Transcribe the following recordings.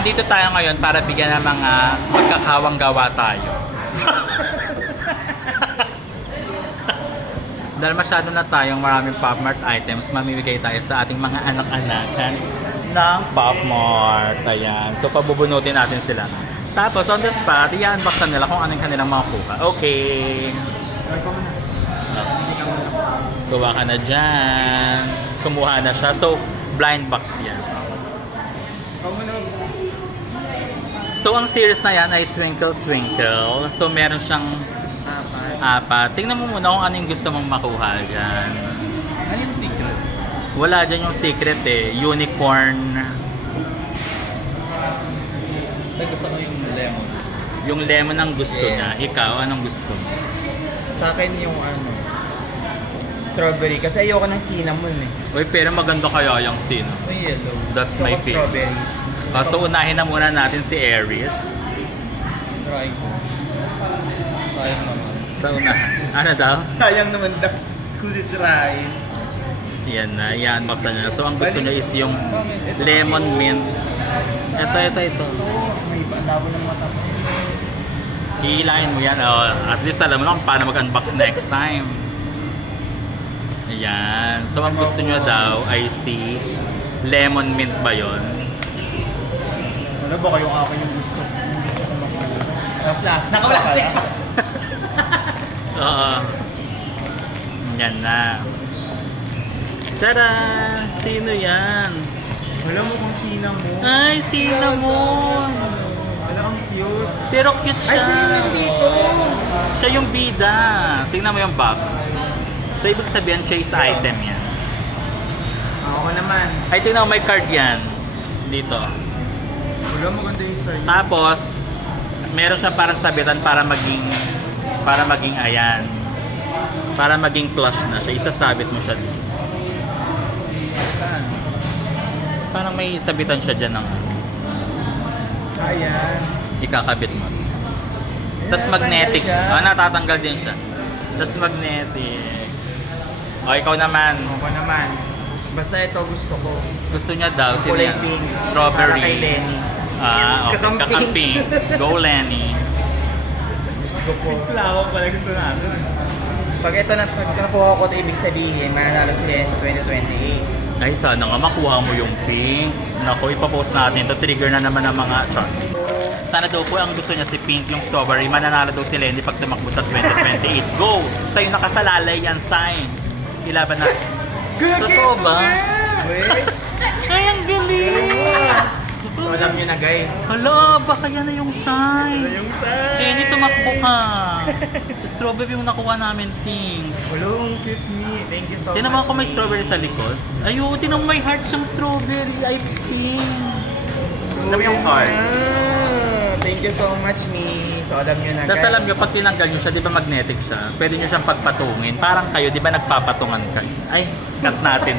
nandito tayo ngayon para bigyan ng mga magkakawang gawa tayo. Dahil masyado na tayong maraming Pop Mart items, mamimigay tayo sa ating mga anak-anakan ng Pop Mart. Ayan. So, pabubunutin natin sila. Tapos, on the spot, i-unbox nila kung anong kanilang makuha. Okay. Kuha ka na dyan. Kumuha na siya. So, blind box yan. So, ang series na yan ay Twinkle Twinkle. So, meron siyang apat. Tingnan mo muna kung ano yung gusto mong makuha dyan. Ano yung secret? Wala dyan yung secret eh. Unicorn. Gusto ko yung lemon. Yung lemon ang gusto niya. Ikaw, anong gusto mo? Sa akin yung strawberry. Kasi ayoko ng cinnamon eh. Uy, pero maganda kaya yung sino. May yellow. That's Gusto my ko favorite. strawberry. So, unahin na muna natin si Aries. Try ko. Sayang naman. Sa unahan. Ano daw? Sayang naman daw. Kulit rice. Yan na, i-unbox na niya. So, ang gusto niya is yung lemon mint. Ito. May iba. Ang labo ng mata mo. Hihilahin mo yan. Oh, at least alam mo lang kung paano mag-unbox next time. Ayan. So, ang gusto niya daw ay si lemon mint ba yon? Ano ba kayong akin yung gusto? Naka-plastic. Oo. Yan na. Tada! Sino yan? Wala mo kung cinnamon. Ay, cinnamon! Wala kang cute. Pero cute siya. Ay, siya yung nandito. Siya yung bida. Tingnan mo yung box. So, ibig sabihin, chase item yan. Ako naman. Ay, tingnan mo, may card yan. Dito. Wala maganda yung size. Tapos, meron siyang parang sabitan para maging ayan. Para maging plush na siya. Isasabit mo siya dito. Saan? Parang may sabitan siya dyan ng Ayan. ikakabit mo. Tapos magnetic. Natatanggal din siya. Tapos magnetic. O, ikaw naman. Ako naman. Basta ito gusto ko. Gusto niya daw. Sino Kulay yan? pink. Strawberry. Para kay Lenny. Okay. Kakamping. Kakamping. Go, Lenny. Gusto ko. Lawak pala gusto natin. Pag ito nakuha ko, ito ibig sabihin, mananalo si Lenny sa 2028. Ay, sana nga makuha mo yung pink. Naku, ipapost natin. Ito trigger na naman ng mga char. Sana daw po ang gusto niya si pink, yung strawberry. Mananalo daw si Lenny pag tumakbo sa 2028. Go! Sa'yo nakasalalay yan, sign. Ilaban na. Totoo ba? Wait. Ay, ang galing! So, alam nyo na guys. Hala, baka yan na yung sign. Yung size. Lenny, tumakbo ka. Strawberry yung nakuha namin, pink. Hello, cute me. Thank you so much. Tinan mo ako may strawberry sa likod. Ayun, tinan mo may heart siyang strawberry. Ay, pink. Alam mo yung heart. Thank you so much, me. So, alam nyo na Tapos alam nyo, pag tinanggal nyo siya, di ba magnetic siya? Pwede nyo siyang pagpatungin. Parang kayo, di ba nagpapatungan kayo? Ay, cut natin.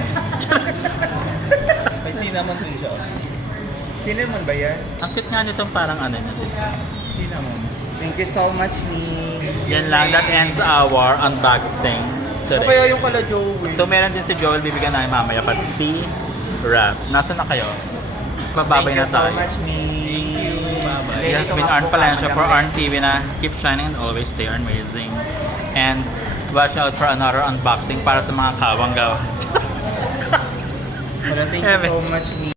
May cinnamon din siya. Cinnamon ba yan? Ang cute nga nitong parang ano na din. Cinnamon. Thank you so much, me. Yan lang, that ends our unboxing So, today. kaya yung kala Joey. So meron din si Joel, bibigyan namin mamaya. Pati si Rap. Nasaan na kayo? Bababay na tayo. Thank you so much, me. Bye-bye. It has been Arn Palancia for Arn TV na keep shining and always stay amazing. And watch out for another unboxing para sa mga kawang gawa. Thank you so much, me.